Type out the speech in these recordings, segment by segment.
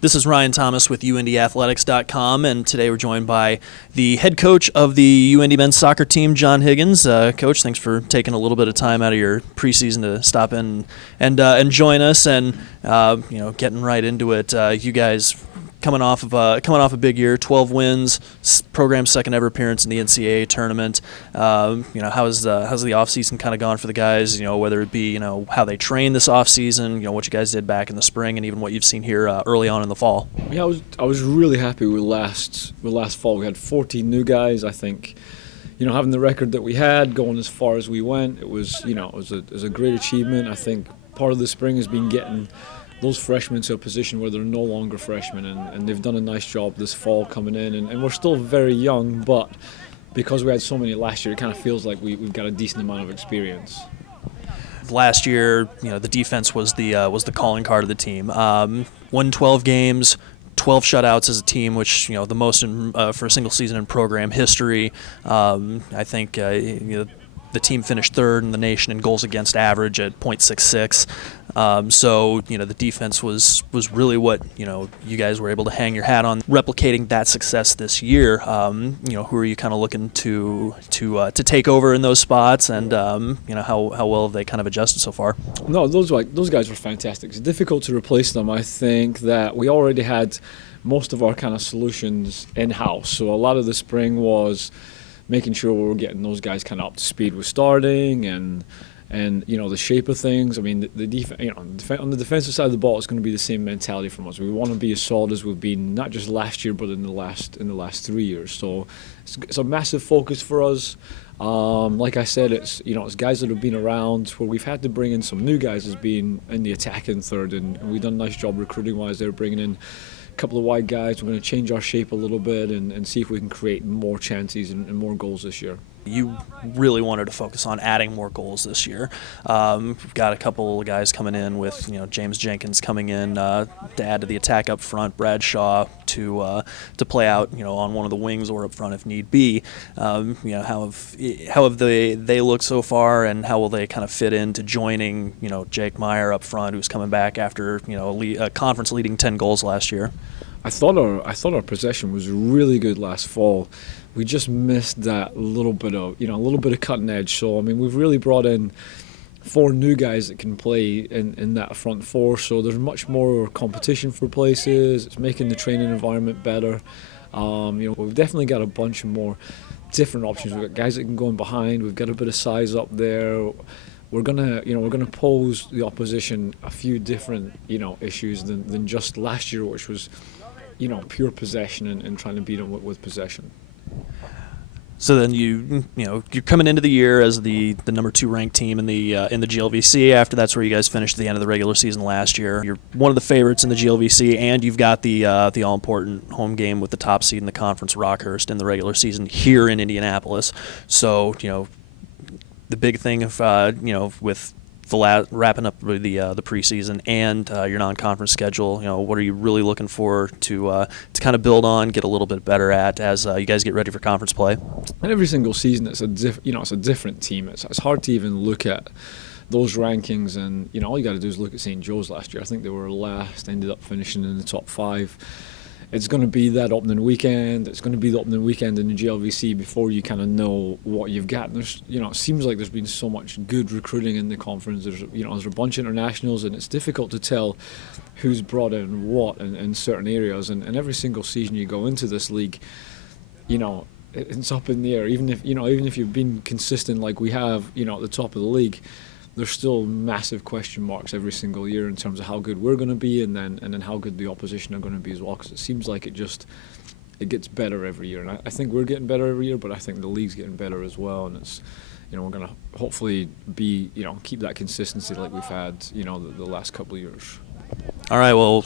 This is Ryan Thomas with UIndyAthletics.com, and today we're joined by the head coach of the UIndy men's soccer team, John Higgins. Coach, thanks for taking a little bit of time out of your preseason to stop in and join us, and getting right into it. You guys coming off a big year, 12 wins, program's second ever appearance in the NCAA tournament. How's the off season kind of gone for the guys? Whether it be how they trained this off season, what you guys did back in the spring, and even what you've seen here early on in the fall. Yeah, I was really happy with last fall. We had 14 new guys. I think, having the record that we had, going as far as we went, it was a great achievement. I think part of the spring has been getting those freshmen to a position where they're no longer freshmen, and they've done a nice job this fall coming in, and we're still very young, but because we had so many last year, it kind of feels like we've got a decent amount of experience. Last year, the defense was the calling card of the team. Won 12 games, 12 shutouts as a team, which the most for a single season in program history. I think the team finished third in the nation in goals against average at .66. So the defense was really what you guys were able to hang your hat on. Replicating that success this year, who are you kind of looking to take over in those spots, and how well have they kind of adjusted so far? No, those guys were fantastic. It's difficult to replace them. I think that we already had most of our kind of solutions in-house, so a lot of the spring was making sure we were getting those guys kind of up to speed with starting and the shape of things. I mean, on the defensive side of the ball, it's going to be the same mentality from us. We want to be as solid as we've been, not just last year, but in the last 3 years. So it's a massive focus for us. Like I said, it's guys that have been around, where we've had to bring in some new guys as being in the attacking third, and we've done a nice job recruiting wise. They're bringing in a couple of wide guys. We're going to change our shape a little bit and see if we can create more chances and more goals this year. You really wanted to focus on adding more goals this year. We've got a couple of guys coming in with James Jenkins coming in to add to the attack up front, Brad Shaw to play out on one of the wings or up front if need be. How have they looked so far, and how will they kind of fit into joining Jake Meyer up front, who's coming back after a conference leading 10 goals last year? I thought our possession was really good last fall. We just missed that little bit of cutting edge. So I mean, we've really brought in 4 new guys that can play in that front four. So there's much more competition for places. It's making the training environment better. We've definitely got a bunch more different options. We've got guys that can go in behind. We've got a bit of size up there. We're gonna pose the opposition a few different issues than just last year, which was pure possession and trying to beat them with possession. So then you're coming into the year as the number 2 ranked team in the GLVC. After that's where you guys finished at the end of the regular season last year. You're one of the favorites in the GLVC, and you've got the all important home game with the top seed in the conference, Rockhurst, in the regular season here in Indianapolis. So the big thing with wrapping up the preseason and your non-conference schedule, what are you really looking for to kind of build on, get a little bit better at as you guys get ready for conference play? And every single season, it's a different team. It's hard to even look at those rankings, and all you got to do is look at St. Joe's last year. I think they were last, ended up finishing in the top 5. It's going to be that opening weekend. It's going to be the opening weekend in the GLVC before you kind of know what you've got. And there's, it seems like there's been so much good recruiting in the conference. There's a bunch of internationals, and it's difficult to tell who's brought in what in certain areas. And every single season you go into this league, it's up in the air. Even if you've been consistent like we have, at the top of the league, there's still massive question marks every single year in terms of how good we're going to be, and then how good the opposition are going to be as well. Because it seems like it gets better every year, and I think we're getting better every year. But I think the league's getting better as well, and it's we're going to hopefully be keep that consistency like we've had the last couple of years. All right, well,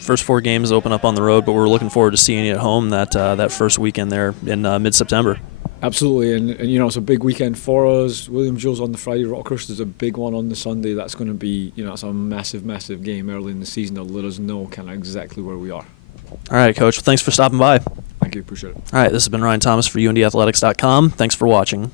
first 4 games open up on the road, but we're looking forward to seeing you at home that first weekend there in mid-September. Absolutely, and it's a big weekend for us. William Joe's on the Friday, Rockhurst is a big one on the Sunday. That's going to be, it's a massive game early in the season that'll let us know kind of exactly where we are. All right, Coach. Well, thanks for stopping by. Thank you. Appreciate it. All right, this has been Ryan Thomas for UIndyAthletics.com. Thanks for watching.